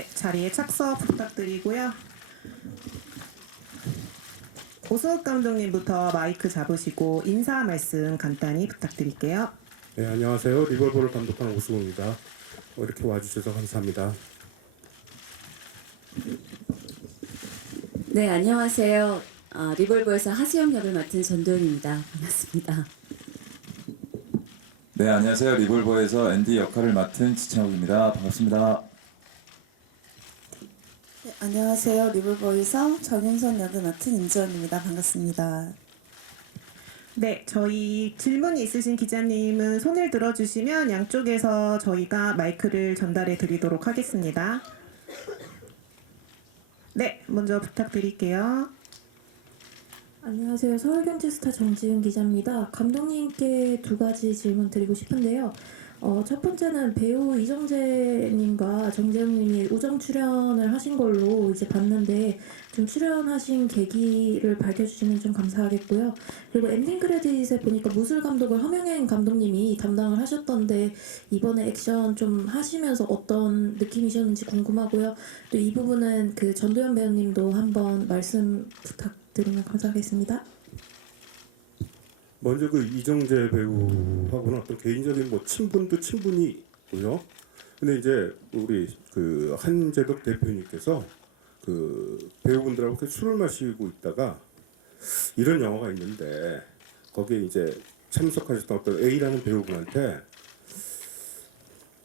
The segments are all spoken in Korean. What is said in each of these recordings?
네, 자리에 착석 부탁드리고요. 오수욱 감독님부터 마이크 잡으시고 인사 말씀 간단히 부탁드릴게요. 네, 안녕하세요. 리볼버를 감독하는 오수웅입니다. 이렇게 와주셔서 감사합니다. 네, 안녕하세요. 리볼버에서 하수영 역을 맡은 전도연입니다. 반갑습니다. 네, 안녕하세요. 리볼버에서 앤디 역할을 맡은 지창욱입니다. 반갑습니다. 네, 안녕하세요. 리볼버에서 정윤선 역을 맡은 임지원입니다. 반갑습니다. 네, 저희 질문이 있으신 기자님은 손을 들어주시면 양쪽에서 저희가 마이크를 전달해 드리도록 하겠습니다. 네, 먼저 부탁드릴게요. 안녕하세요. 서울경제스타 정지은 기자입니다. 감독님께 두 가지 질문 드리고 싶은데요. 첫 번째는 배우 이정재님과 정재영님이 우정 출연을 하신 걸로 이제 봤는데 좀 출연하신 계기를 밝혀주시면 좀 감사하겠고요. 그리고 엔딩 크레딧에 보니까 무술 감독을 허명행 감독님이 담당을 하셨던데 이번에 액션 좀 하시면서 어떤 느낌이셨는지 궁금하고요. 또 이 부분은 그 전도연 배우님도 한번 말씀 부탁드리면 감사하겠습니다. 먼저 그 이정재 배우하고는 어떤 개인적인 뭐 친분도 친분이 있고요. 근데 이제 우리 그 한재덕 대표님께서 그 배우분들하고 이렇게 술을 마시고 있다가 이런 영화가 있는데 거기에 이제 참석하셨던 어떤 A라는 배우분한테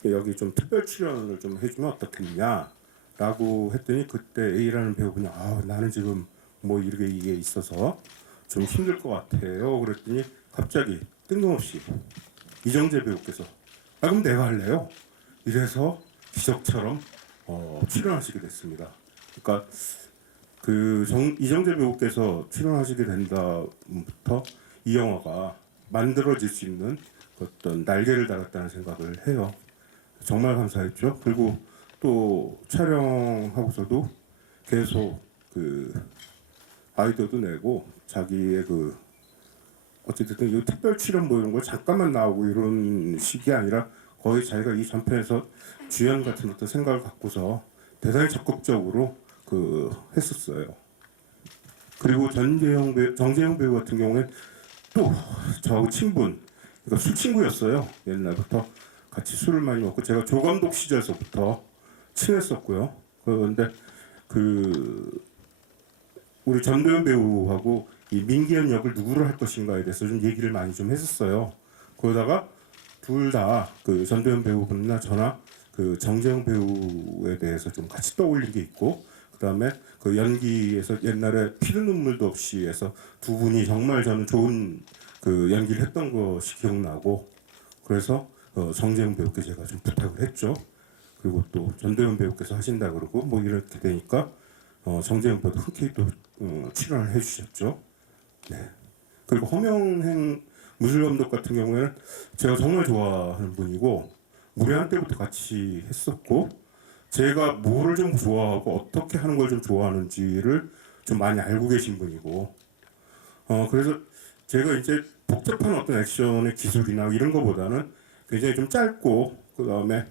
여기 좀 특별 출연을 좀 해주면 어떻겠냐라고 했더니 그때 A라는 배우분이 나는 지금 뭐 이렇게 이게 있어서 좀 힘들 것 같아요. 그랬더니 갑자기 뜬금없이 이정재 배우께서 그럼 내가 할래요. 이래서 기적처럼 출연하시게 됐습니다. 그러니까 그 이정재 배우께서 출연하시게 된다부터 이 영화가 만들어질 수 있는 어떤 날개를 달았다는 생각을 해요. 정말 감사했죠. 그리고 또 촬영하고서도 계속 그 아이디어도 내고 자기의 그 어쨌든 이 특별 출연 뭐 이런 거 잠깐만 나오고 이런 식이 아니라 거의 자기가 이 전편에서 주연 같은 어떤 생각을 갖고서 대단히 적극적으로 그 했었어요. 그리고 정재영 배우 같은 경우는 또 저하고 친분, 그러니까 술 친구였어요. 옛날부터 같이 술을 많이 먹고 제가 조감독 시절서부터 친했었고요. 그런데 우리 전도연 배우하고 이 민기현 역을 누구를 할 것인가에 대해서 좀 얘기를 많이 좀 했었어요. 그러다가 둘 다 그 전도연 배우분이나 저나 그 정재영 배우에 대해서 좀 같이 떠올린 게 있고, 그 다음에 그 연기에서 옛날에 피도 눈물도 없이 해서 두 분이 정말 저는 좋은 그 연기를 했던 것이 기억나고, 그래서 정재영 배우께 제가 좀 부탁을 했죠. 그리고 또 전도연 배우께서 하신다 그러고 뭐 이렇게 되니까 정재영 배우도 흔쾌히 또 출연을 해주셨죠. 네. 그리고 허명행 무술 감독 같은 경우에는 제가 정말 좋아하는 분이고 무례한 때부터 같이 했었고 제가 뭐를 좀 좋아하고 어떻게 하는 걸 좀 좋아하는지를 좀 많이 알고 계신 분이고 그래서 제가 이제 복잡한 어떤 액션의 기술이나 이런 거보다는 굉장히 좀 짧고 그 다음에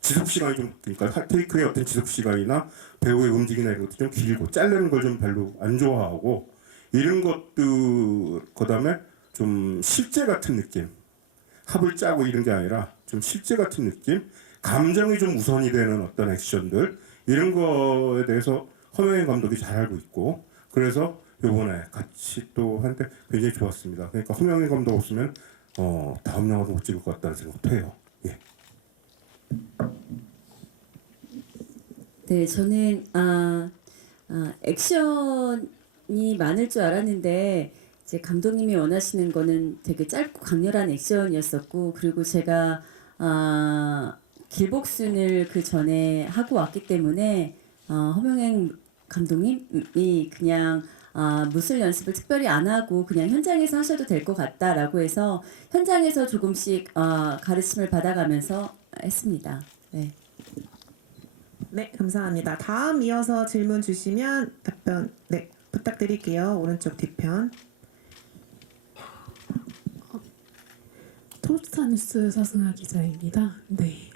지속 시간이 좀 그러니까 테이크의 어떤 지속 시간이나 배우의 움직임이나 이런 것도 좀 길고 자르는 걸 좀 별로 안 좋아하고 이런 것들 그다음에 좀 실제 같은 느낌 합을 짜고 이런 게 아니라 좀 실제 같은 느낌 감정이 좀 우선이 되는 어떤 액션들 이런 거에 대해서 허명행 감독이 잘 알고 있고 그래서 이번에 같이 또 한데 굉장히 좋았습니다. 그러니까 허명행 감독 없으면 다음 영화도 못 찍을 것 같다는 생각도 해요. 예. 네, 저는 액션이 많을 줄 알았는데 이제 감독님이 원하시는 거는 되게 짧고 강렬한 액션이었었고 그리고 제가 길복순을 그 전에 하고 왔기 때문에 허명행 감독님이 그냥 무술 연습을 특별히 안 하고 그냥 현장에서 하셔도 될 것 같다라고 해서 현장에서 조금씩 가르침을 받아가면서 했습니다. 네. 네, 감사합니다. 다음 이어서 질문 주시면 답변 부탁드릴게요. 오른쪽 뒤편. 토스타 뉴스 서승아 기자입니다. 네,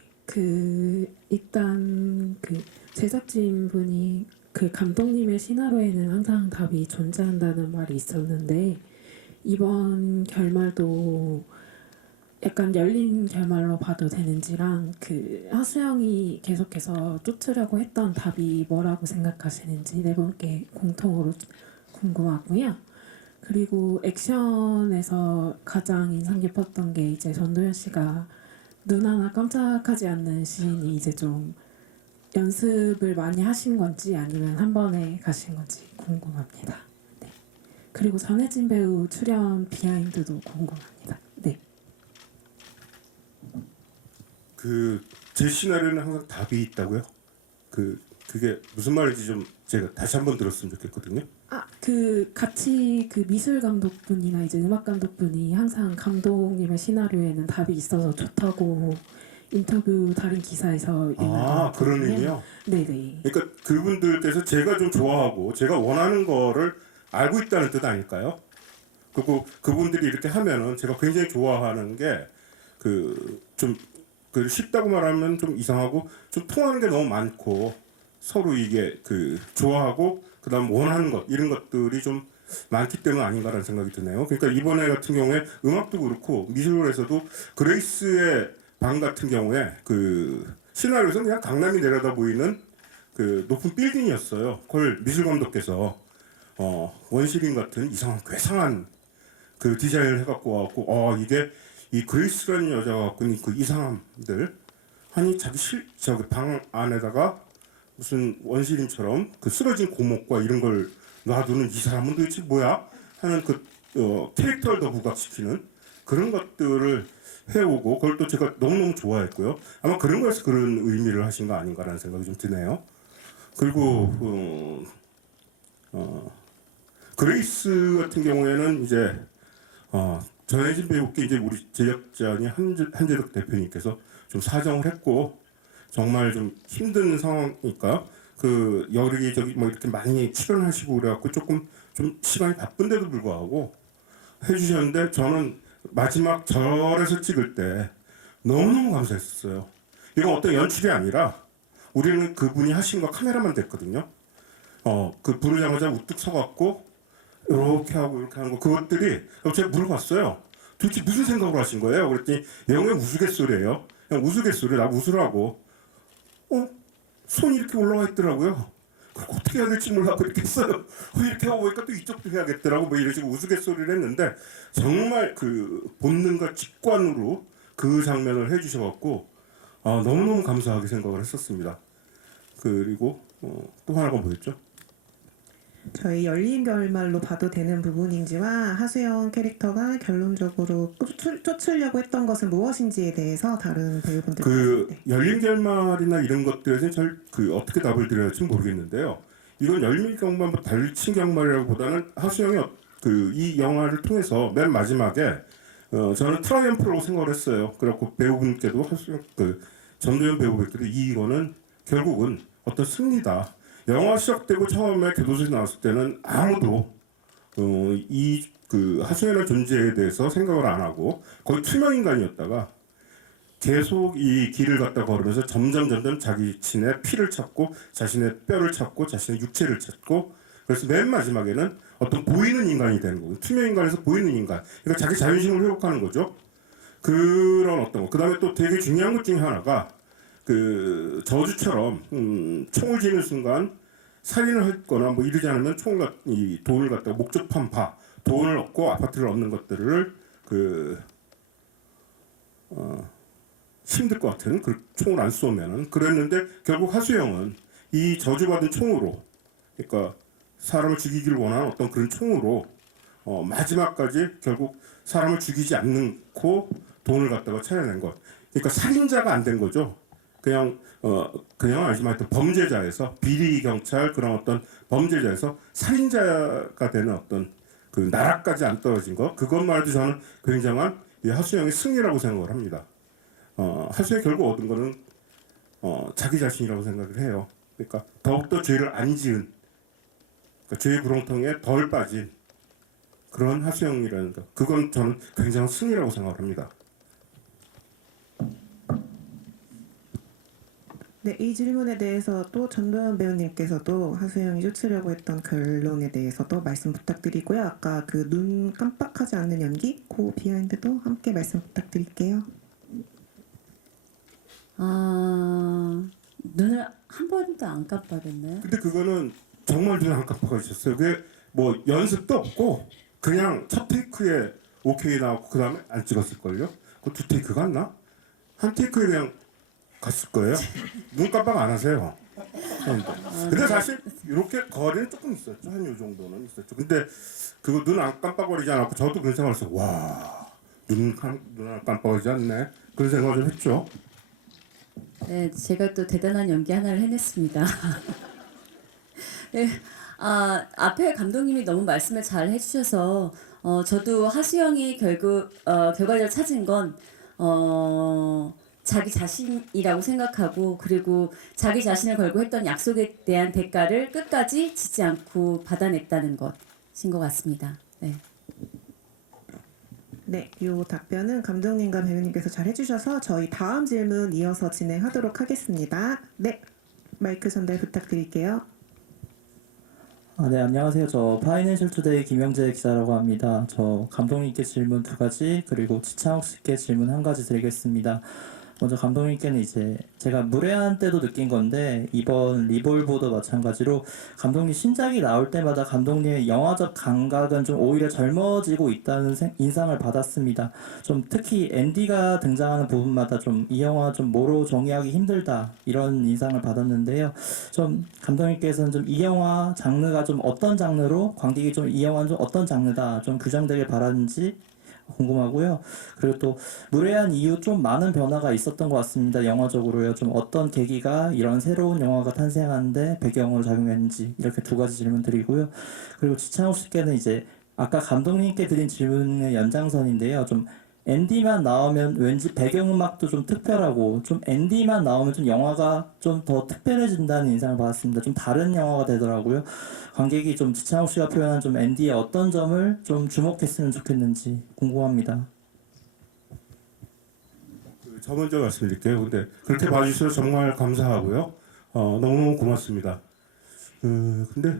일단 제작진분이 감독님의 시나리오에는 항상 답이 존재한다는 말이 있었는데 이번 결말도 약간 열린 결말로 봐도 되는지랑 하수영이 계속해서 쫓으려고 했던 답이 뭐라고 생각하시는지 네 분께 공통으로 궁금하고요. 그리고 액션에서 가장 인상 깊었던 게 이제 전도연 씨가 눈 하나 깜짝하지 않는 시인이 이제 좀 연습을 많이 하신 건지 아니면 한 번에 가신 건지 궁금합니다. 네. 그리고 전혜진 배우 출연 비하인드도 궁금합니다. 네. 제 시나리오는 항상 답이 있다고요? 그게 무슨 말인지 좀 제가 다시 한번 들었으면 좋겠거든요. 같이 미술 감독분이나 이제 음악 감독분이 항상 감독님의 시나리오에는 답이 있어서 좋다고 인터뷰 다른 기사에서 그런 의미요? 네네. 그러니까 그분들께서 제가 좀 좋아하고 제가 원하는 거를 알고 있다는 뜻 아닐까요? 그리고 그분들이 이렇게 하면은 제가 굉장히 좋아하는 게 쉽다고 말하면 좀 이상하고 좀 통하는 게 너무 많고 서로 이게 좋아하고 그다음 원하는 것 이런 것들이 좀 많기 때문 아닌가라는 생각이 드네요. 그러니까 이번에 같은 경우에 음악도 그렇고 미술에서도 그레이스의 방 같은 경우에 시나리오에서 그냥 강남이 내려다 보이는 높은 빌딩이었어요. 그걸 미술 감독께서 원시린 같은 이상한 괴상한 디자인을 해갖고 와갖고 이게 이 그레이스라는 여자가 갖고 있는 이상함들 아니 저기 방 안에다가 무슨 원시림처럼 쓰러진 고목과 이런 걸 놔두는 이 사람은 도대체 뭐야 하는 캐릭터를 더 부각시키는 그런 것들을 해오고 그걸 또 제가 너무너무 좋아했고요. 아마 그런 거에서 그런 의미를 하신 거 아닌가라는 생각이 좀 드네요. 그리고 그레이스 같은 경우에는 이제 전혜진 배우께 이제 우리 제작자니 한재덕 대표님께서 좀 사정을 했고 정말 좀 힘든 상황이니까 여기저기 뭐 이렇게 많이 출연하시고 그래갖고 조금 좀 시간이 바쁜데도 불구하고 해주셨는데 저는 마지막 절에서 찍을 때 너무너무 감사했었어요. 이건 어떤 연출이 아니라 우리는 그분이 하신 거 카메라만 됐거든요. 부르자마자 우뚝 서갖고 이렇게 하고 이렇게 하는 거 그것들이 제가 물어봤어요. 도대체 무슨 생각으로 하신 거예요? 그랬더니 영의 우스갯소리예요. 그냥 우스갯소리 나 웃으라고. 손이 이렇게 올라와 있더라고요. 그걸 어떻게 해야 될지 몰라고 이렇게 했어요. 이렇게 하고 보니까 또 이쪽도 해야겠더라고 뭐 이런 식으로 우스갯소리를 했는데 정말 본능과 직관으로 그 장면을 해주셔갖고 너무너무 감사하게 생각을 했었습니다. 그리고 또 하나가 뭐였죠? 저희 열린 결말로 봐도 되는 부분인지와 하수영 캐릭터가 결론적으로 쫓으려고 했던 것은 무엇인지에 대해서 다른 배우분들 열린 결말이나 이런 것들에서 잘 어떻게 답을 드려야 할지 모르겠는데요. 이건 열린 결말, 뭐 닫힌 결말이라기보다는 하수영이 이 영화를 통해서 맨 마지막에 저는 트라이엄프라고 생각을 했어요. 그래갖고 배우분께도 하수영 전도연 배우분께도 이거는 결국은 어떤 승리다. 영화 시작되고 처음에 교도소에 나왔을 때는 아무도 하수연의 존재에 대해서 생각을 안 하고 거의 투명 인간이었다가 계속 이 길을 갖다 걸으면서 점점 자기 자신의 피를 찾고 자신의 뼈를 찾고 자신의 육체를 찾고 그래서 맨 마지막에는 어떤 보이는 인간이 되는 거고 투명 인간에서 보이는 인간 그러니까 자기 자존심을 회복하는 거죠. 그런 어떤 거. 그다음에 또 되게 중요한 것 중에 하나가 저주처럼 총을 쥐는 순간 살인을 했거나 뭐 이러지 않으면 돈을 갖다가 목적 판파 돈을 얻고 아파트를 얻는 것들을 힘들 것 같은 총을 안 쏘면은 그랬는데 결국 하수영은 이 저주받은 총으로 그러니까 사람을 죽이기를 원하는 어떤 그런 총으로 마지막까지 결국 사람을 죽이지 않고 돈을 갖다가 찾아낸 것. 그러니까 살인자가 안 된 거죠. 그냥 아니지만 하여튼 범죄자에서 비리 경찰 그런 어떤 범죄자에서 살인자가 되는 어떤 나락까지 안 떨어진 거 그것만 해도 저는 굉장한 이 하수영의 승리라고 생각을 합니다. 하수영이 결국 얻은 거는 자기 자신이라고 생각을 해요. 그러니까 더욱더 죄를 안 지은 그러니까 죄의 구렁텅이에 덜 빠진 그런 하수영이라는 거 그건 저는 굉장한 승리라고 생각을 합니다. 네, 이 질문에 대해서 또 전도연 배우님께서도 하수영이 쫓으려고 했던 결론에 대해서도 말씀 부탁드리고요. 아까 그 눈 깜빡하지 않는 연기, 그 비하인드도 함께 말씀 부탁드릴게요. 눈을 한 번도 안 깜빡였나요? 근데 그거는 정말 눈 안 깜빡하셨어요. 그게 뭐 연습도 없고 그냥 첫 테이크에 오케이 나왔고 그 다음에 안 찍었을걸요? 그 두 테이크 갔나? 한 테이크에 그냥 갔을 거예요. 눈 깜빡 안 하세요. 근데 사실 이렇게 거리는 조금 있었죠. 한 요 정도는 있었죠. 근데 그거 눈 안 깜빡거리지 않았고 저도 그런 생각을 했어요. 와, 눈 안 깜빡거리지 않네. 그런 생각을 좀 했죠. 네, 제가 또 대단한 연기 하나를 해냈습니다. 네, 앞에 감독님이 너무 말씀을 잘 해주셔서 저도 하수영이 결과적으로 찾은 건 자기 자신이라고 생각하고 그리고 자기 자신을 걸고 했던 약속에 대한 대가를 끝까지 지지 않고 받아냈다는 것인 것 같습니다. 네. 네, 이 답변은 감독님과 배우님께서 잘 해주셔서 저희 다음 질문 이어서 진행하도록 하겠습니다. 네, 마이크 전달 부탁드릴게요. 네, 안녕하세요. 저 파이낸셜 투데이 김영재 기자라고 합니다. 저 감독님께 질문 2가지 그리고 지창욱 씨께 질문 1가지 드리겠습니다. 먼저 감독님께는 이제 제가 무례한 때도 느낀 건데 이번 리볼보도 마찬가지로 감독님 신작이 나올 때마다 감독님의 영화적 감각은 좀 오히려 젊어지고 있다는 인상을 받았습니다. 좀 특히 앤디가 등장하는 부분마다 좀 이 영화 좀 뭐로 정의하기 힘들다 이런 인상을 받았는데요. 좀 감독님께서는 좀 이 영화 장르가 좀 어떤 장르로 관객이 좀 이 영화는 좀 어떤 장르다 좀 규정되길 바라는지 궁금하고요. 그리고 또 무례한 이후 좀 많은 변화가 있었던 것 같습니다. 영화적으로요. 좀 어떤 계기가 이런 새로운 영화가 탄생하는데 배경으로 작용했는지 이렇게 2가지 질문 드리고요. 그리고 지창욱 씨께는 이제 아까 감독님께 드린 질문의 연장선인데요. 좀 앤디만 나오면 왠지 배경음악도 좀 특별하고 좀 앤디만 나오면 좀 영화가 좀 더 특별해진다는 인상을 받았습니다. 좀 다른 영화가 되더라고요. 관객이 좀 지창욱 씨가 표현한 좀 앤디의 어떤 점을 좀 주목했으면 좋겠는지 궁금합니다. 저 먼저 말씀드릴게요. 근데 그렇게 봐주셔서 정말 감사하고요. 너무너무 고맙습니다. 근데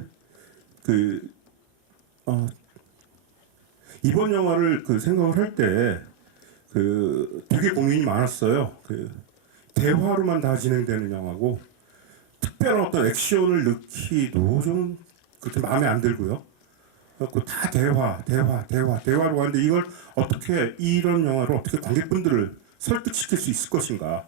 이번 영화를 생각을 할 때 되게 고민이 많았어요. 대화로만 다 진행되는 영화고 특별한 어떤 액션을 넣기도 좀 그렇게 마음에 안 들고요. 그래서 다 대화로 하는데 이걸 어떻게 이런 영화를 어떻게 관객분들을 설득시킬 수 있을 것인가에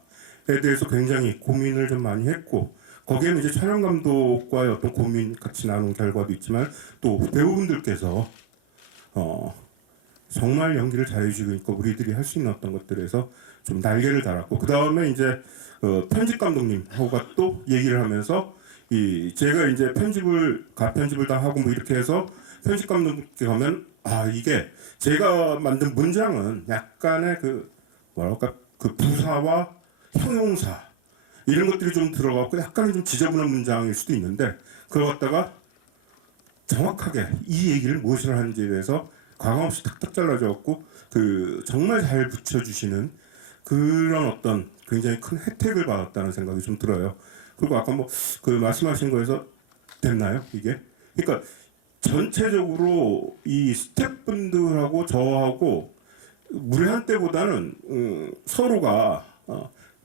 대해서 굉장히 고민을 좀 많이 했고 거기에는 이제 촬영 감독과의 어떤 고민 같이 나눈 결과도 있지만 또 배우분들께서 정말 연기를 잘해주고 있고 우리들이 할 수 있는 어떤 것들에서 좀 날개를 달았고 그 다음에 이제 편집 감독님하고가 또 얘기를 하면서 제가 이제 가편집을 다 하고 뭐 이렇게 해서 편집 감독님께 가면 이게 제가 만든 문장은 약간의 부사와 형용사 이런 것들이 좀 들어가고 약간은 좀 지저분한 문장일 수도 있는데 그걸 갖다가 정확하게 이 얘기를 무엇을 하는지에 대해서 과감 없이 탁탁 잘라줘갖고 정말 잘 붙여주시는 그런 어떤 굉장히 큰 혜택을 받았다는 생각이 좀 들어요. 그리고 아까 말씀하신 거에서 됐나요 이게? 그러니까 전체적으로 이 스태프분들하고 저하고 무례한 때보다는 서로가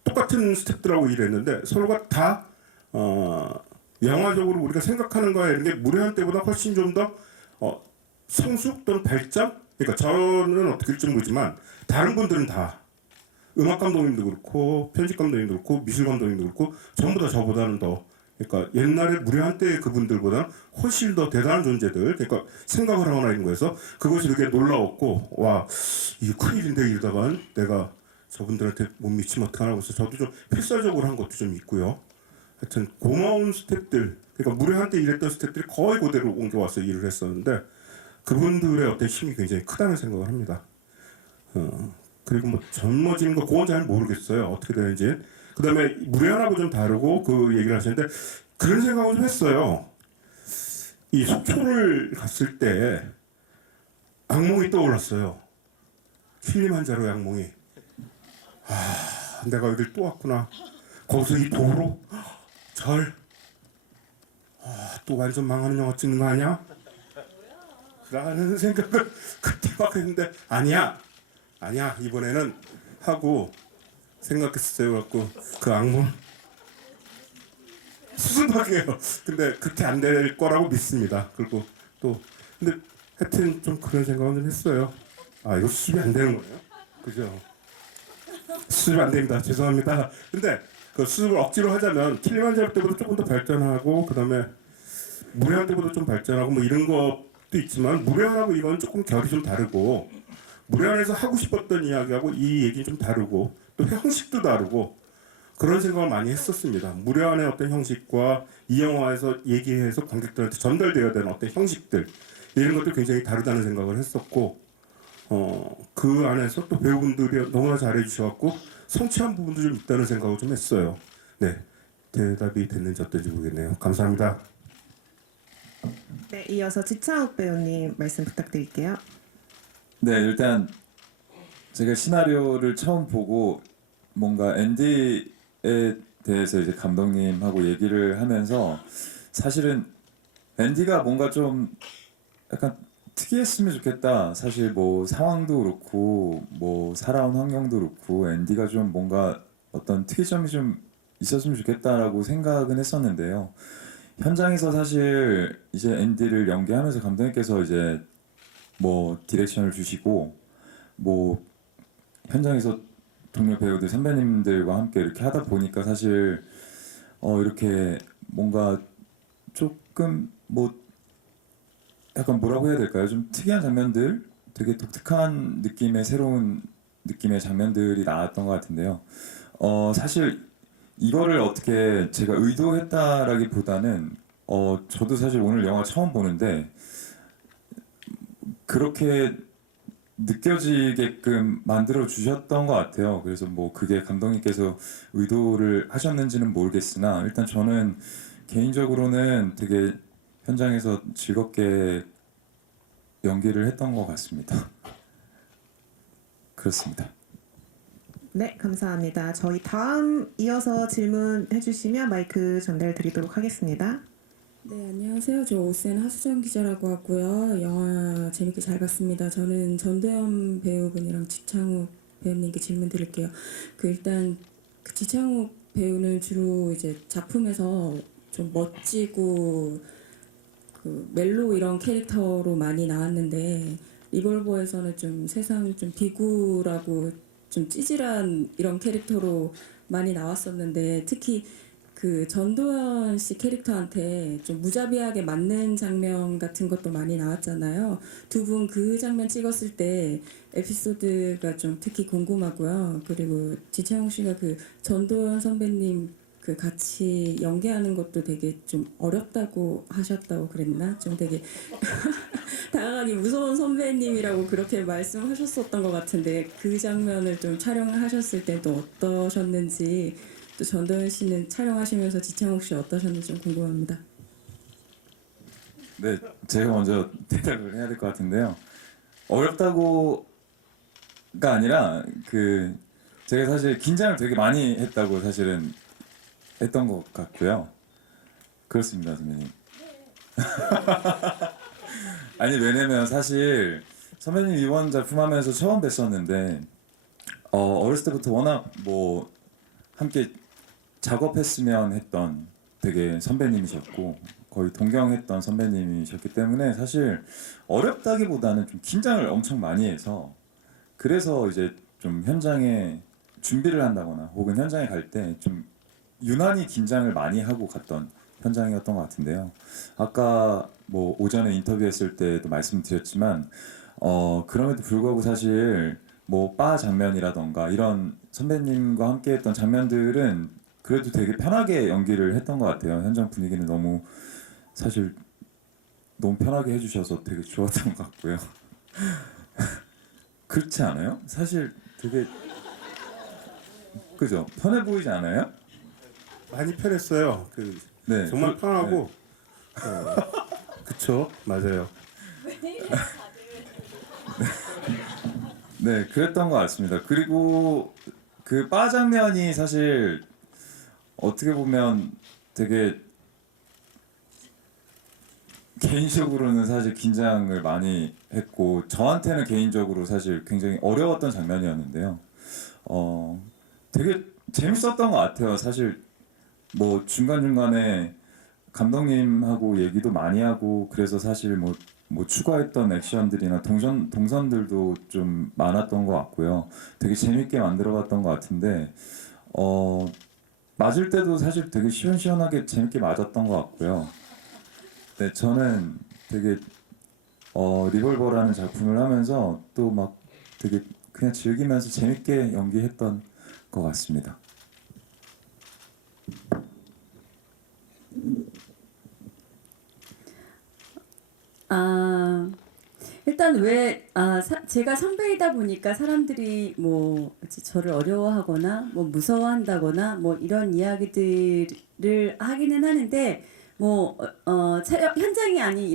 똑같은 스태프들하고 일했는데 서로가 다 영화적으로 우리가 생각하는 거에 이런 게 무례한 때보다 훨씬 좀 더 성숙 또는 발전? 그러니까 저는 어떻게 될지 모르지만 다른 분들은 다 음악 감독님도 그렇고 편집 감독님도 그렇고 미술 감독님도 그렇고 전부 다 저보다는 더 그러니까 옛날에 무례한 때의 그분들보다는 훨씬 더 대단한 존재들 그러니까 생각을 하거나 이런 거에서 그것이 되게 놀라웠고 와 이게 큰일인데 이러다가 내가 저분들한테 못 미치면 어떡하나 그래서 저도 좀 필사적으로 한 것도 좀 있고요. 하여튼 고마운 스태프들 그러니까 무례한 때 일했던 스태프들이 거의 그대로 옮겨와서 일을 했었는데 그분들의 어떤 힘이 굉장히 크다는 생각을 합니다. 그리고 뭐 젊어지는 거 그건 잘 모르겠어요. 어떻게 되는지. 그 다음에 무례한하고 좀 다르고 그 얘기를 하시는데 그런 생각을 좀 했어요. 이 속초를 갔을 때 악몽이 떠올랐어요. 킬리만자로 악몽이. 내가 여길 또 왔구나. 거기서 이 도로 또 완전 망하는 영화 찍는 거 아니야? 라는 생각을 그때 막 했는데 아니야 이번에는 하고 생각했어요. 갖고 그 악몽 수습하게요. 근데 그렇게 안 될 거라고 믿습니다. 그리고 또 근데 하여튼 좀 그런 생각은 좀 했어요. 아 이거 수습이 안 되는 거예요? 그죠? 수습 안 됩니다. 죄송합니다. 근데 그 수습을 억지로 하자면 킬리만자로 때보다 조금 더 발전하고 그다음에 무례한 때보다 좀 발전하고 뭐 이런 것도 있지만 무례한하고 이건 조금 결이 좀 다르고 무례한에서 하고 싶었던 이야기하고 이 얘기 좀 다르고 또 형식도 다르고 그런 생각을 많이 했었습니다. 무례한의 어떤 형식과 이 영화에서 얘기해서 관객들한테 전달되어야 되는 어떤 형식들 이런 것도 굉장히 다르다는 생각을 했었고 그 안에서 또 배우분들이 너무나 잘해주셔갖고 성취한 부분도 좀 있다는 생각을 좀 했어요. 네, 대답이 됐는지 어떤지 모르겠네요. 감사합니다. 네, 이어서 지창욱 배우님 말씀 부탁드릴게요. 네, 일단 제가 시나리오를 처음 보고 뭔가 앤디에 대해서 이제 감독님하고 얘기를 하면서 사실은 앤디가 뭔가 좀 약간 특이했으면 좋겠다. 사실 뭐 상황도 그렇고 뭐 살아온 환경도 그렇고 앤디가 좀 뭔가 어떤 특이점이 좀 있었으면 좋겠다라고 생각은 했었는데요. 현장에서 사실 이제 앤디를 연기하면서 감독님께서 이제 뭐 디렉션을 주시고 뭐 현장에서 동료 배우들 선배님들과 함께 이렇게 하다 보니까 사실 이렇게 뭔가 조금 뭐 약간 뭐라고 해야 될까요? 좀 특이한 장면들, 되게 독특한 느낌의 새로운 느낌의 장면들이 나왔던 것 같은데요. 사실 이거를 어떻게 제가 의도했다라기보다는 저도 사실 오늘 영화 처음 보는데 그렇게 느껴지게끔 만들어 주셨던 것 같아요. 그래서 뭐 그게 감독님께서 의도를 하셨는지는 모르겠으나 일단 저는 개인적으로는 되게 현장에서 즐겁게 연기를 했던 것 같습니다. 그렇습니다. 네, 감사합니다. 저희 다음 이어서 질문해 주시면 마이크 전달 드리도록 하겠습니다. 네, 안녕하세요. 저 오센 하수정 기자라고 하고요. 영화 재밌게 잘 봤습니다. 저는 전도연 배우분이랑 지창욱 배우님께 질문 드릴게요. 일단 그 지창욱 배우는 주로 이제 작품에서 좀 멋지고 그 멜로 이런 캐릭터로 많이 나왔는데 리볼버에서는 좀 세상 좀 비굴하고 좀 찌질한 이런 캐릭터로 많이 나왔었는데 특히 그 전도연 씨 캐릭터한테 좀 무자비하게 맞는 장면 같은 것도 많이 나왔잖아요. 두 분 그 장면 찍었을 때 에피소드가 좀 특히 궁금하고요. 그리고 지창욱 씨가 그 전도연 선배님 그 같이 연기하는 것도 되게 좀 어렵다고 하셨다고 그랬나? 좀 되게 다가가기 무서운 선배님이라고 그렇게 말씀하셨었던 것 같은데 그 장면을 좀 촬영을 하셨을 때 또 어떠셨는지 또 전도연 씨는 촬영하시면서 지창욱 씨 어떠셨는지 좀 궁금합니다. 네, 제가 먼저 대답을 해야 될 것 같은데요. 어렵다고가 아니라 그 제가 사실 긴장을 되게 많이 했다고 사실은 했던 것 같고요. 그렇습니다, 선배님. 아니 왜냐면 사실 선배님 이번 작품 하면서 처음 뵀었는데 어렸을 때부터 워낙 뭐 함께 작업했으면 했던 되게 선배님이셨고 거의 동경했던 선배님이셨기 때문에 사실 어렵다기보다는 좀 긴장을 엄청 많이 해서 그래서 이제 좀 현장에 준비를 한다거나 혹은 현장에 갈 때 좀 유난히 긴장을 많이 하고 갔던 현장이었던 것 같은데요. 아까 뭐 오전에 인터뷰했을 때도 말씀드렸지만 그럼에도 불구하고 사실 뭐 바 장면이라던가 이런 선배님과 함께했던 장면들은 그래도 되게 편하게 연기를 했던 것 같아요. 현장 분위기는 너무 사실 너무 편하게 해주셔서 되게 좋았던 것 같고요. 그렇지 않아요? 사실 되게 그죠? 편해 보이지 않아요? 많이 편했어요. 네, 정말 편하고 그쵸 맞아요. 네, 그랬던 것 같습니다. 그리고 그 바 장면이 사실 어떻게 보면 되게 개인적으로는 사실 긴장을 많이 했고 저한테는 개인적으로 사실 굉장히 어려웠던 장면이었는데요. 되게 재밌었던 것 같아요. 사실 뭐 중간중간에 감독님하고 얘기도 많이 하고 그래서 사실 뭐 추가했던 액션들이나 동선들도 좀 많았던 것 같고요. 되게 재밌게 만들어봤던 것 같은데 맞을 때도 사실 되게 시원시원하게 재밌게 맞았던 것 같고요. 네, 저는 되게 리볼버라는 작품을 하면서 또 막 되게 그냥 즐기면서 재밌게 연기했던 것 같습니다. 일단 제가 선배이다 보니까 사람들이 뭐 저를 어려워하거나 뭐 무서워한다거나 뭐 이런 이야기들을 하기는 하는데 촬영 현장이 아닌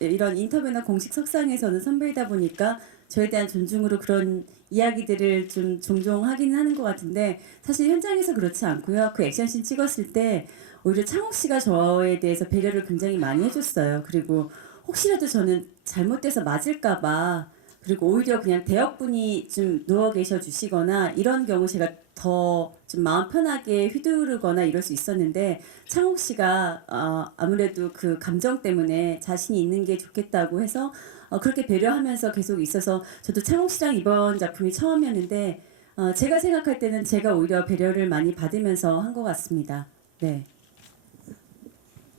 이런 인터뷰나 공식 석상에서는 선배이다 보니까 저에 대한 존중으로 그런 이야기들을 좀 종종 하기는 하는 것 같은데 사실 현장에서 그렇지 않고요. 그 액션씬 찍었을 때 오히려 창욱 씨가 저에 대해서 배려를 굉장히 많이 해줬어요. 그리고 혹시라도 저는 잘못돼서 맞을까봐 그리고 오히려 그냥 대역분이 좀 누워 계셔 주시거나 이런 경우 제가 더 좀 마음 편하게 휘두르거나 이럴 수 있었는데 창욱 씨가 아무래도 그 감정 때문에 자신이 있는 게 좋겠다고 해서 그렇게 배려하면서 계속 있어서 저도 창욱 씨랑 이번 작품이 처음이었는데 제가 생각할 때는 제가 오히려 배려를 많이 받으면서 한 것 같습니다. 네.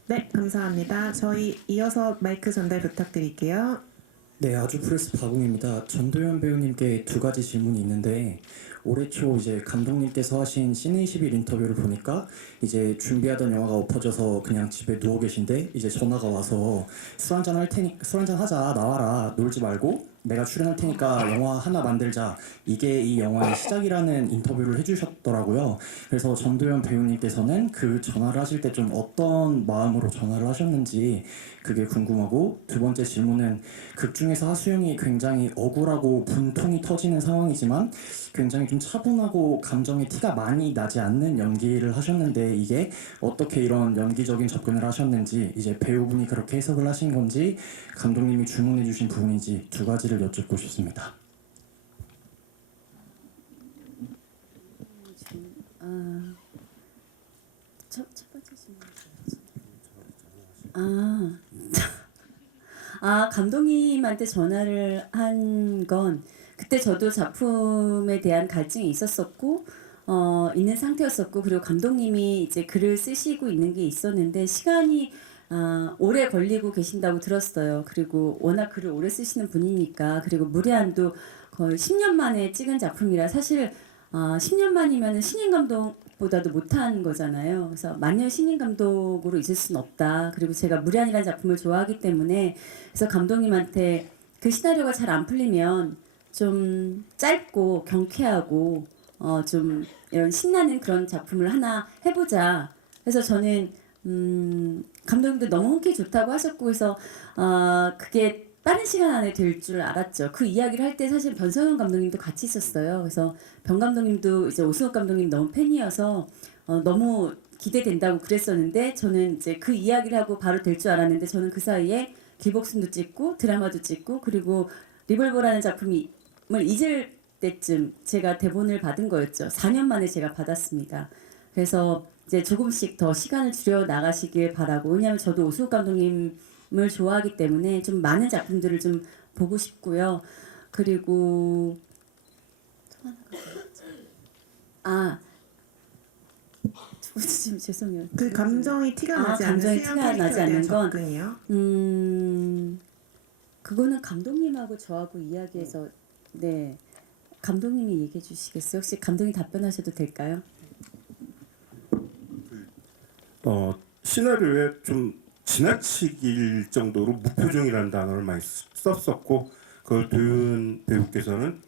네, 감사합니다. 저희 이어서 마이크 전달 부탁드릴게요. 네, 아주 프레스 박웅입니다. 전도연 배우님께 두 가지 질문이 있는데 올해 초 이제 감독님께서 하신 시네21 인터뷰를 보니까 이제 준비하던 영화가 엎어져서 그냥 집에 누워 계신데 이제 전화가 와서 술 한잔 할 테니 술 한잔 하자 나와라 놀지 말고 내가 출연할 테니까 영화 하나 만들자 이게 이 영화의 시작이라는 인터뷰를 해주셨더라고요. 그래서 전도연 배우님께서는 그 전화를 하실 때 좀 어떤 마음으로 전화를 하셨는지 그게 궁금하고 두 번째 질문은 극 중에서 하수영이 굉장히 억울하고 분통이 터지는 상황이지만 굉장히 좀 차분하고 감정의 티가 많이 나지 않는 연기를 하셨는데 이게 어떻게 이런 연기적인 접근을 하셨는지 이제 배우분이 그렇게 해석을 하신 건지 감독님이 주문해 주신 부분인지 두 가지를 여쭙고 싶습니다. 첫 번째 감독님한테 전화를 한 건 그때 저도 작품에 대한 갈증이 있었었고 있는 상태였었고 그리고 감독님이 이제 글을 쓰시고 있는 게 있었는데 시간이 오래 걸리고 계신다고 들었어요. 그리고 워낙 글을 오래 쓰시는 분이니까 그리고 무례한도 거의 10년 만에 찍은 작품이라 사실 10년 만이면 신인 감독보다도 못한 거잖아요. 그래서 만년 신인 감독으로 있을 수는 없다. 그리고 제가 무례한이라는 작품을 좋아하기 때문에 그래서 감독님한테 그 시나리오가 잘 안 풀리면 좀 짧고 경쾌하고 좀 이런 신나는 그런 작품을 하나 해보자. 그래서 저는 감독님도 너무 흔쾌히 좋다고 하셨고 그래서 그게 빠른 시간 안에 될 줄 알았죠. 그 이야기를 할 때 사실 변성현 감독님도 같이 있었어요. 그래서 변 감독님도 이제 오승욱 감독님 너무 팬이어서 너무 기대된다고 그랬었는데 저는 이제 그 이야기를 하고 바로 될 줄 알았는데 저는 그 사이에 길복순도 찍고 드라마도 찍고 그리고 리볼버라는 작품을 잊을 때쯤 제가 대본을 받은 거였죠. 4년 만에 제가 받았습니다. 그래서 이제 조금씩 더 시간을 줄여 나가시길 바라고 왜냐하면 저도 오승욱 감독님을 좋아하기 때문에 좀 많은 작품들을 좀 보고 싶고요. 그리고 두 번째 좀 죄송해요. 그 감정이 티가 나지 않는 감정이 수영 티가 나지 캐릭터에 대한 않는 건 접근이요. 그거는 감독님하고 저하고 이야기해서 네 감독님이 얘기해 주시겠어요? 혹시 감독님 답변하셔도 될까요? 시나리오에 좀 지나치길 정도로 무표정이라는 단어를 많이 썼었고 그걸 도윤 배우께서는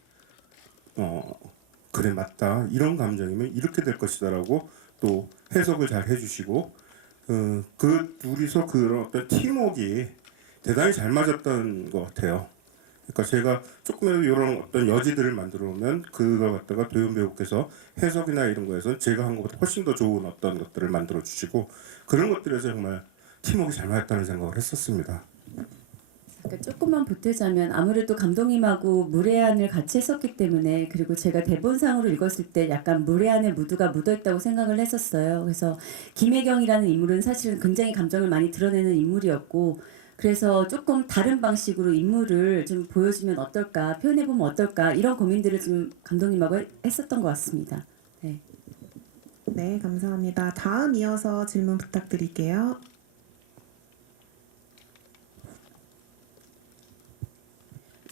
그래 맞다 이런 감정이면 이렇게 될 것이다라고 또 해석을 잘 해주시고 그 둘이서 그런 어떤 팀워크가 대단히 잘 맞았던 것 같아요. 그러니까 제가 조금이라도 이런 어떤 여지들을 만들어 놓으면 그걸 갖다가 도연 배우께서 해석이나 이런 거에서 제가 한 것보다 훨씬 더 좋은 어떤 것들을 만들어 주시고 그런 것들에서 정말 팀워크가 잘 맞았다는 생각을 했었습니다. 그러니까 조금만 보태자면 아무래도 감독님하고 무례한을 같이 했었기 때문에 그리고 제가 대본상으로 읽었을 때 약간 무례한의 무드가 묻어있다고 생각을 했었어요. 그래서 김혜경이라는 인물은 사실은 굉장히 감정을 많이 드러내는 인물이었고 그래서 조금 다른 방식으로 인물을 좀 보여주면 어떨까 표현해보면 어떨까 이런 고민들을 좀 감독님하고 했었던 것 같습니다. 네. 네, 감사합니다. 다음 이어서 질문 부탁드릴게요.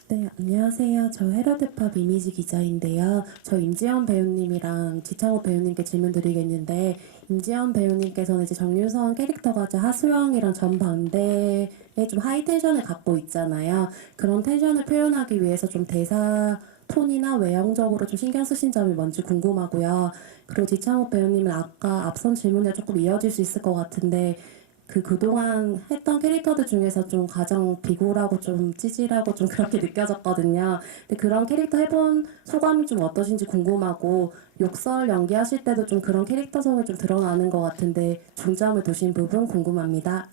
네, 안녕하세요. 저 헤럴드팝 이미지 기자인데요. 저 임지연 배우님이랑 지창욱 배우님께 질문 드리겠는데 임지연 배우님께서는 이제 정윤선 캐릭터가 이제 하수영이랑 정반대의 좀 하이 텐션을 갖고 있잖아요. 그런 텐션을 표현하기 위해서 좀 대사 톤이나 외형적으로 좀 신경 쓰신 점이 뭔지 궁금하고요. 그리고 지창욱 배우님은 아까 앞선 질문에 조금 이어질 수 있을 것 같은데 그동안 했던 캐릭터들 중에서 좀 가장 비굴하고 좀 찌질하고 좀 그렇게 느껴졌거든요. 근데 그런 캐릭터 해본 소감이 좀 어떠신지 궁금하고 욕설 연기하실 때도 좀 그런 캐릭터성이 좀 드러나는 것 같은데 중점을 두신 부분 궁금합니다.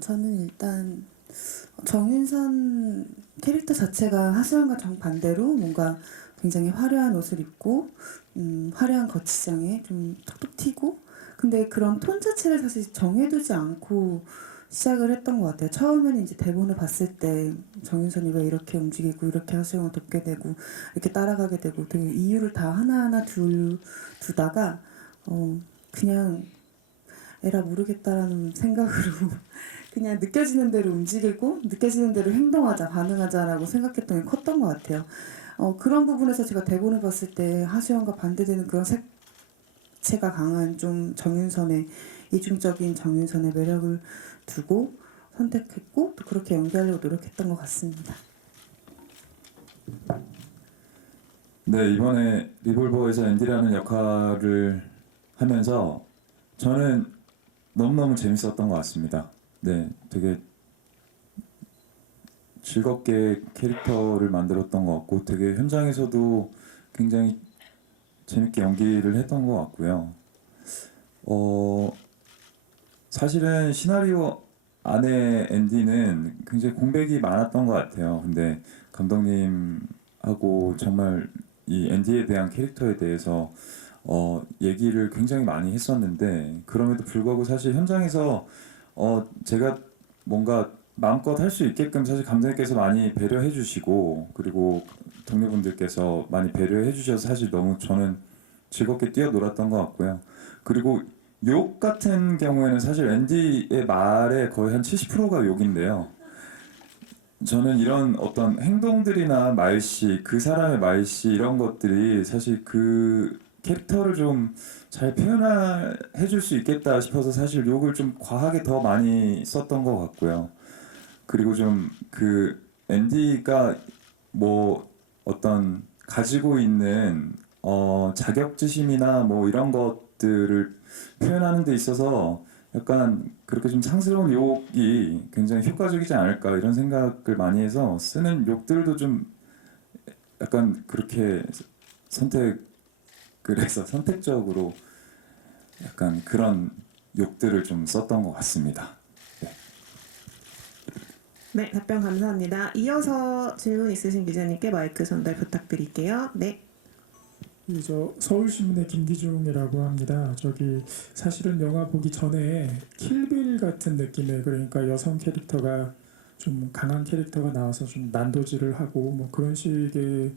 저는 일단 정윤선 캐릭터 자체가 하수연과 정반대로 뭔가 굉장히 화려한 옷을 입고 화려한 거치장에 좀 톡톡 튀고 근데 그런 톤 자체를 사실 정해두지 않고 시작을 했던 것 같아요. 처음에는 이제 대본을 봤을 때 정윤선이 왜 이렇게 움직이고 이렇게 하수영을 돕게 되고 이렇게 따라가게 되고 되게 이유를 다 하나하나 두다가 그냥 에라 모르겠다라는 생각으로 그냥 느껴지는 대로 움직이고 느껴지는 대로 행동하자 반응하자라고 생각했던 게 컸던 것 같아요. 그런 부분에서 제가 대본을 봤을 때 하수영과 반대되는 그런 색채가 강한 좀 정윤선의 이중적인 정윤선의 매력을 두고 선택했고 또 그렇게 연기하려고 노력했던 것 같습니다. 네, 이번에 리볼버에서 앤디라는 역할을 하면서 저는 너무너무 재밌었던 것 같습니다. 네, 되게 즐겁게 캐릭터를 만들었던 것 같고 되게 현장에서도 굉장히 재밌게 연기를 했던 것 같고요. 사실은 시나리오 안에 앤디는 굉장히 공백이 많았던 것 같아요. 근데 감독님하고 정말 이 앤디에 대한 캐릭터에 대해서 얘기를 굉장히 많이 했었는데 그럼에도 불구하고 사실 현장에서 제가 뭔가 마음껏 할 수 있게끔 사실 감독님께서 많이 배려해 주시고 그리고 동료분들께서 많이 배려해 주셔서 사실 너무 저는 즐겁게 뛰어놀았던 것 같고요. 그리고 욕 같은 경우에는 사실 앤디의 말의 거의 한 70%가 욕인데요. 저는 이런 어떤 행동들이나 말씨, 그 사람의 말씨 이런 것들이 사실 그 캐릭터를 좀 잘 표현해 줄 수 있겠다 싶어서 사실 욕을 좀 과하게 더 많이 썼던 것 같고요. 그리고 좀 그 앤디가 뭐 어떤 가지고 있는 자격지심이나 뭐 이런 것들을 표현하는 데 있어서 약간 그렇게 좀 상스러운 욕이 굉장히 효과적이지 않을까 이런 생각을 많이 해서 쓰는 욕들도 좀 약간 그렇게 선택을 해서 선택적으로 약간 그런 욕들을 좀 썼던 것 같습니다. 네, 답변 감사합니다. 이어서 질문 있으신 기자님께 마이크 전달 부탁드릴게요. 네. 저 서울신문의 김기중이라고 합니다. 저기 사실은 영화 보기 전에 킬빌 같은 느낌의 그러니까 여성 캐릭터가 좀 강한 캐릭터가 나와서 좀 난도질을 하고 뭐 그런 식의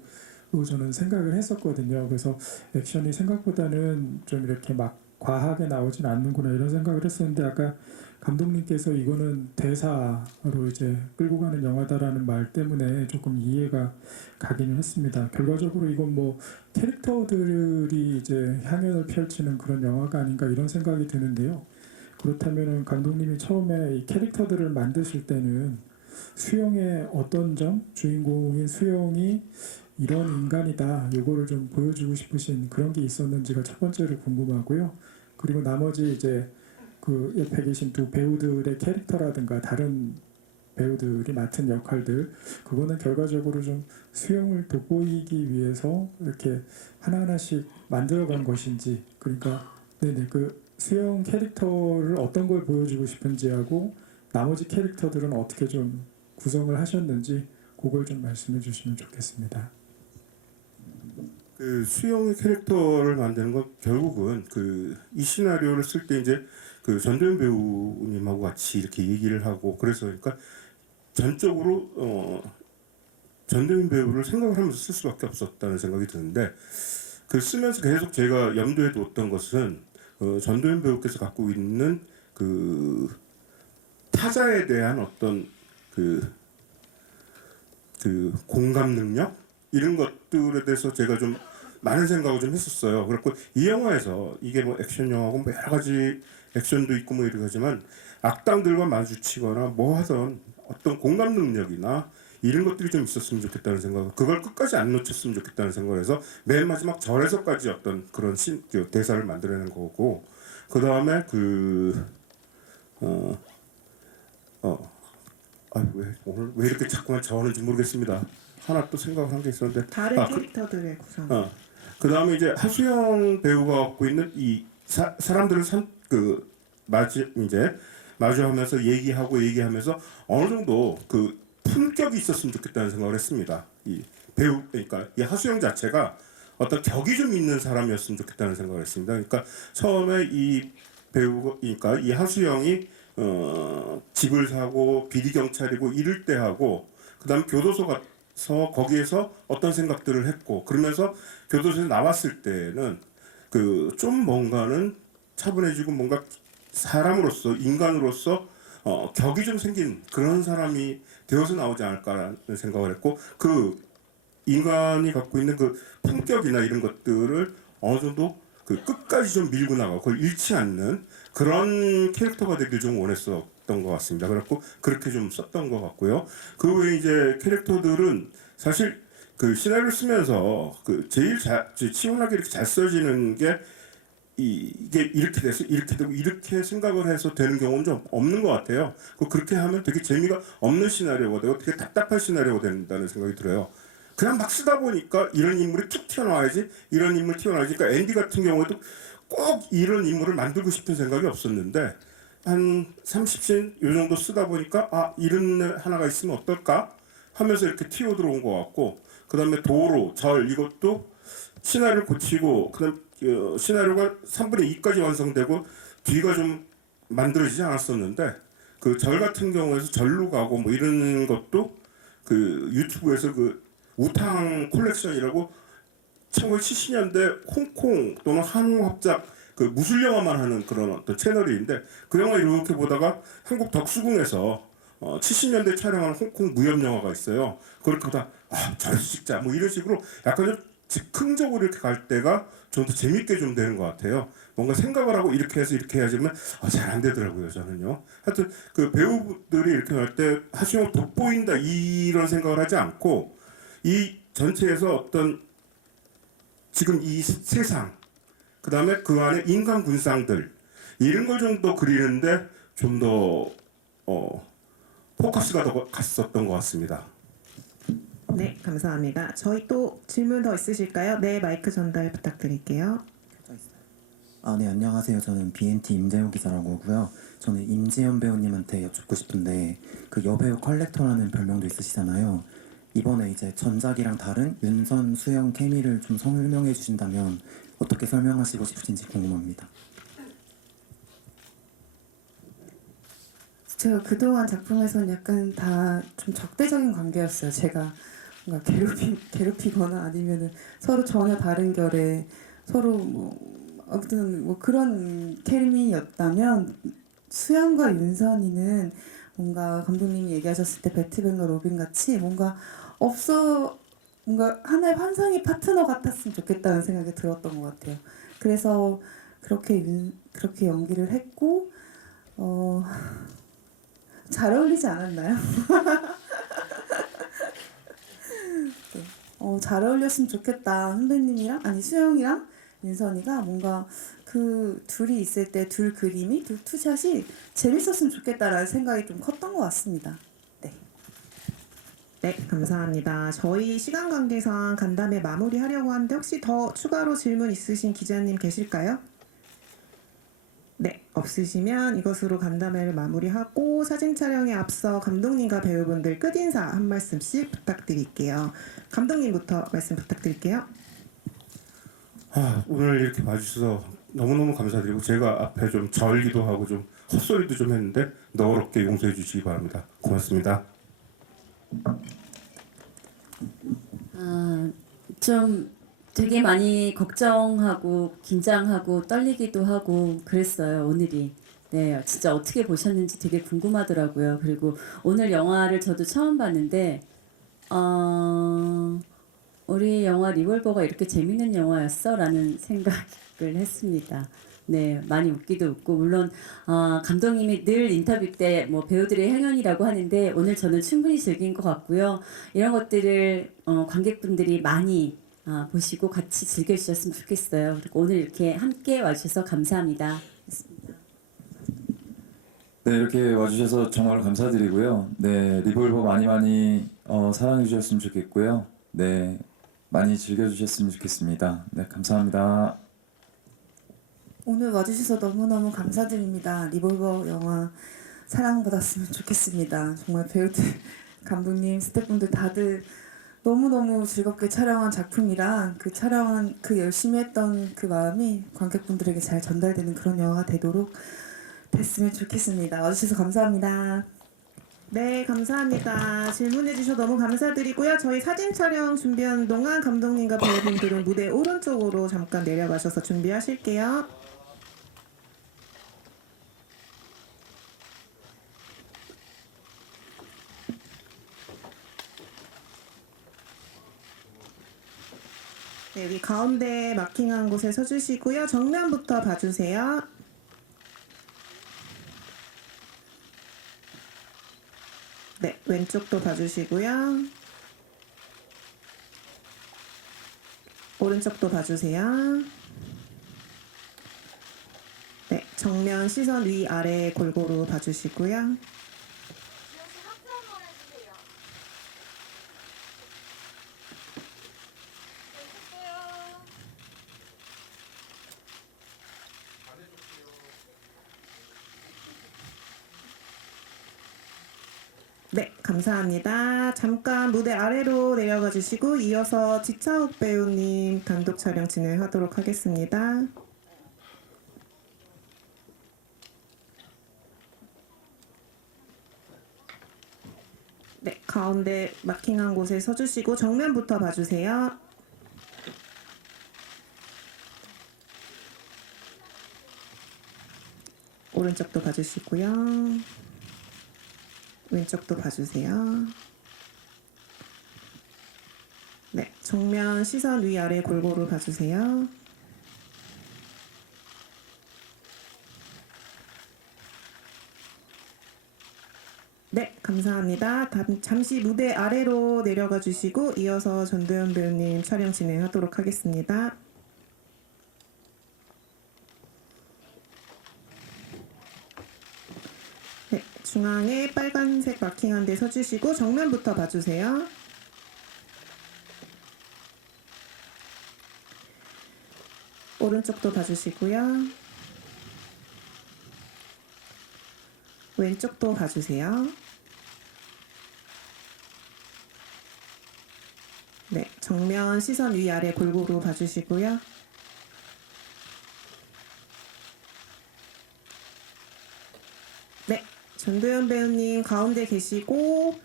저는 생각을 했었거든요. 그래서 액션이 생각보다는 좀 이렇게 막 과하게 나오진 않는구나 이런 생각을 했었는데 아까 감독님께서 이거는 대사로 이제 끌고 가는 영화다라는 말 때문에 조금 이해가 가기는 했습니다. 결과적으로 이건 뭐 캐릭터들이 이제 향연을 펼치는 그런 영화가 아닌가 이런 생각이 드는데요. 그렇다면은 감독님이 처음에 이 캐릭터들을 만드실 때는 수영의 어떤 점, 주인공인 수영이 이런 인간이다 요거를 좀 보여주고 싶으신 그런 게 있었는지가 첫 번째로 궁금하고요. 그리고 나머지 이제 그 옆에 계신 두 배우들의 캐릭터라든가 다른 배우들이 맡은 역할들 그거는 결과적으로 좀 수영을 돋보이기 위해서 이렇게 하나하나씩 만들어간 것인지 그러니까 네네 그 수영 캐릭터를 어떤 걸 보여주고 싶은지 하고 나머지 캐릭터들은 어떻게 좀 구성을 하셨는지 그걸 좀 말씀해 주시면 좋겠습니다. 그 수영의 캐릭터를 만드는 건 결국은 그 이 시나리오를 쓸 때 이제 그 전도연 배우님하고 같이 이렇게 얘기를 하고 그래서 그러니까 전적으로 전도연 배우를 생각을 하면서 쓸 수밖에 없었다는 생각이 드는데 그 쓰면서 계속 제가 염두에 두었던 것은 전도연 배우께서 갖고 있는 그 타자에 대한 어떤 그 공감 능력 이런 것들에 대해서 제가 좀 많은 생각을 좀 했었어요. 그렇고 이 영화에서 이게 뭐 액션 영화고 뭐 여러 가지 액션도 있고 뭐 이러지만 악당들과 마주치거나 뭐 하던 어떤 공감 능력이나 이런 것들이 좀 있었으면 좋겠다는 생각, 그걸 끝까지 안 놓쳤으면 좋겠다는 생각을 해서 맨 마지막 절에서까지 어떤 그런 대사를 만들어낸 거고 그 다음에 오늘 왜 이렇게 자꾸만 저하는지 모르겠습니다. 하나 또 생각을 한 게 있었는데 다른 캐릭터들의 구성. 그 다음에 이제 하수영 배우가 갖고 있는 이 사람들을 마주하면서 얘기하면서 어느 정도 그 품격이 있었으면 좋겠다는 생각을 했습니다. 이 배우 그러니까 이 하수영 자체가 어떤 격이 좀 있는 사람이었으면 좋겠다는 생각을 했습니다. 그러니까 처음에 이 배우가 그러니까 이 하수영이 집을 사고 비리 경찰이고 이럴 때 하고 그다음 교도소 가서 거기에서 어떤 생각들을 했고 그러면서 교도소에서 나왔을 때는 그 좀 뭔가는 차분해지고 뭔가 사람으로서 인간으로서 격이 좀 생긴 그런 사람이 되어서 나오지 않을까라는 생각을 했고 그 인간이 갖고 있는 그 품격이나 이런 것들을 어느 정도 그 끝까지 좀 밀고 나가고 그걸 잃지 않는 그런 캐릭터가 되길 좀 원했었던 것 같습니다. 그래갖고 그렇게 좀 썼던 것 같고요. 그 외에 이제 캐릭터들은 사실 그 시나리오를 쓰면서 그 제일 치열하게 이렇게 잘 써지는 게 이게 이렇게 돼서 이렇게 되고 이렇게 생각을 해서 되는 경우는 좀 없는 것 같아요. 그렇게 하면 되게 재미가 없는 시나리오가 되고 되게 답답한 시나리오가 된다는 생각이 들어요. 그냥 막 쓰다 보니까 이런 인물이 툭 튀어나와야지 이런 인물 튀어나와야지 그러니까 앤디 같은 경우에도 꼭 이런 인물을 만들고 싶은 생각이 없었는데 한 30씬 요 정도 쓰다 보니까 아 이런 애 하나가 있으면 어떨까 하면서 이렇게 튀어 들어온 것 같고 그 다음에 도로, 절 이것도 시나리오를 고치고 그다음 시나리오가 3분의 2까지 완성되고 뒤가 좀 만들어지지 않았었는데 그 절 같은 경우에서 절로 가고 뭐 이런 것도 그 유튜브에서 그 우탕 콜렉션이라고 1970년대 홍콩 또는 한국 합작 그 무술 영화만 하는 그런 어떤 채널인데 그 영화 이렇게 보다가 한국 덕수궁에서 70년대 촬영한 홍콩 무협 영화가 있어요. 그걸 보다 저래서 찍자 뭐 이런 식으로 약간 좀 즉흥적으로 이렇게 갈 때가 좀 더 재밌게 좀 되는 것 같아요. 뭔가 생각을 하고 이렇게 해서 이렇게 해야지만 잘 안 되더라고요 저는요. 하여튼 그 배우들이 이렇게 할 때 하수영을 돋보인다 이런 생각을 하지 않고 이 전체에서 어떤 지금 이 세상 그 다음에 그 안에 인간 군상들 이런 걸 좀 더 그리는데 좀 더 포커스가 더 갔었던 것 같습니다. 네, 감사합니다. 저희 또 질문 더 있으실까요? 네, 마이크 전달 부탁드릴게요. 네, 안녕하세요. 저는 BNT 임재호 기자라고 하고요. 저는 임지연 배우님한테 여쭙고 싶은데 그 여배우 컬렉터라는 별명도 있으시잖아요. 이번에 이제 전작이랑 다른 윤선 수영 케미를 좀 설명해 주신다면 어떻게 설명하시고 싶으신지 궁금합니다. 제가 그동안 작품에서는 약간 다 좀 적대적인 관계였어요. 제가 뭔가 괴롭히거나 아니면은 서로 전혀 다른 결의 서로 뭐 아무튼 뭐 그런 케미였다면 수영과 윤선이는 뭔가 감독님이 얘기하셨을 때 배트맨과 로빈 같이 뭔가 하나의 환상의 파트너 같았으면 좋겠다는 생각이 들었던 것 같아요. 그래서 그렇게 연기를 했고 잘 어울리지 않았나요? 네. 잘 어울렸으면 좋겠다. 선배님이랑 수영이랑 윤선이가 뭔가 그 둘이 있을 때 둘 그림이 둘 투샷이 재밌었으면 좋겠다라는 생각이 좀 컸던 것 같습니다. 네. 네, 감사합니다. 저희 시간 관계상 간담회 마무리하려고 하는데 혹시 더 추가로 질문 있으신 기자님 계실까요? 네, 없으시면 이것으로 간담회를 마무리하고 사진 촬영에 앞서 감독님과 배우분들 끝인사 한 말씀씩 부탁드릴게요. 감독님부터 말씀 부탁드릴게요. 오늘 이렇게 봐주셔서 너무너무 감사드리고 제가 앞에 좀 절기도 하고 좀 헛소리도 좀 했는데 너그럽게 용서해 주시기 바랍니다. 고맙습니다. 좀 되게 많이 걱정하고 긴장하고 떨리기도 하고 그랬어요, 오늘이. 네, 진짜 어떻게 보셨는지 되게 궁금하더라고요. 그리고 오늘 영화를 저도 처음 봤는데 우리 영화 리볼버가 이렇게 재밌는 영화였어? 라는 생각을 했습니다. 네, 많이 웃기도 웃고 물론 감독님이 늘 인터뷰 때 뭐 배우들의 향연이라고 하는데 오늘 저는 충분히 즐긴 것 같고요. 이런 것들을 관객분들이 많이 보시고 같이 즐겨주셨으면 좋겠어요. 그리고 오늘 이렇게 함께 와주셔서 감사합니다. 네, 이렇게 와주셔서 정말 감사드리고요. 네, 리볼버 많이 사랑해 주셨으면 좋겠고요. 네, 많이 즐겨주셨으면 좋겠습니다. 네, 감사합니다. 오늘 와주셔서 너무너무 감사드립니다. 리볼버 영화 사랑받았으면 좋겠습니다. 정말 배우들, 감독님, 스태프분들 다들 너무너무 즐겁게 촬영한 작품이라 그 촬영한 그 열심히 했던 그 마음이 관객분들에게 잘 전달되는 그런 영화가 되도록 됐으면 좋겠습니다. 와주셔서 감사합니다. 네, 감사합니다. 질문해 주셔서 너무 감사드리고요. 저희 사진 촬영 준비하는 동안 감독님과 배우분들은 무대 오른쪽으로 잠깐 내려가셔서 준비하실게요. 네, 여기 가운데 마킹한 곳에 서주시고요. 정면부터 봐주세요. 네, 왼쪽도 봐주시고요. 오른쪽도 봐주세요. 네, 정면 시선 위 아래 골고루 봐주시고요. 네, 감사합니다. 잠깐 무대 아래로 내려가 주시고 이어서 지차욱 배우님 단독 촬영 진행하도록 하겠습니다. 네, 가운데 마킹한 곳에 서주시고 정면부터 봐주세요. 오른쪽도 봐주시고요. 왼쪽도 봐주세요. 네, 정면 시선 위아래 골고루 봐주세요. 네, 감사합니다. 잠시 무대 아래로 내려가 주시고 이어서 전도연 배우님 촬영 진행하도록 하겠습니다. 네, 중앙에 빨간색 마킹한 데 서주시고 정면부터 봐주세요. 오른쪽도 봐주시고요. 왼쪽도 봐주세요. 네, 정면 시선 위아래 골고루 봐주시고요. 네, 전도연 배우님 가운데 계시고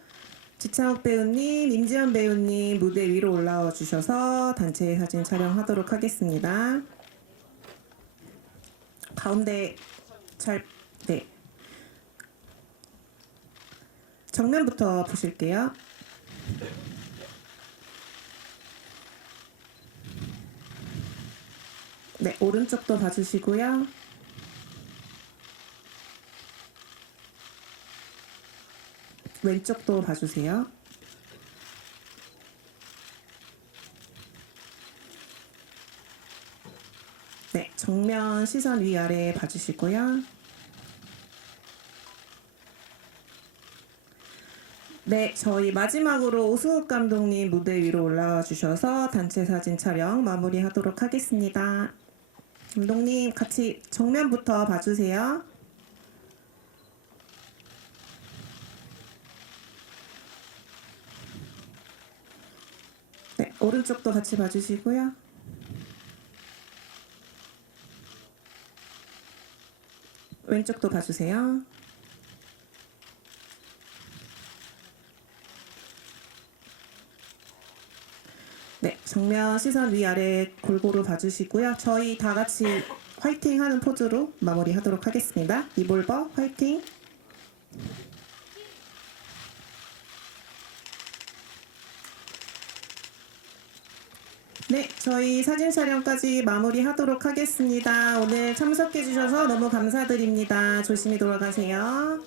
지창욱 배우님, 임지연 배우님 무대 위로 올라와 주셔서 단체 사진 촬영하도록 하겠습니다. 가운데 네. 정면부터 보실게요. 네, 오른쪽도 봐주시고요. 왼쪽도 봐주세요. 네, 정면 시선 위아래 봐주시고요. 네, 저희 마지막으로 오승욱 감독님 무대 위로 올라와 주셔서 단체 사진 촬영 마무리하도록 하겠습니다. 감독님 같이 정면부터 봐주세요. 네, 오른쪽도 같이 봐주시고요. 왼쪽도 봐주세요. 네, 정면 시선 위아래 골고루 봐주시고요. 저희 다 같이 화이팅 하는 포즈로 마무리하도록 하겠습니다. 이볼버 화이팅! 네, 저희 사진 촬영까지 마무리하도록 하겠습니다. 오늘 참석해 주셔서 너무 감사드립니다. 조심히 돌아가세요.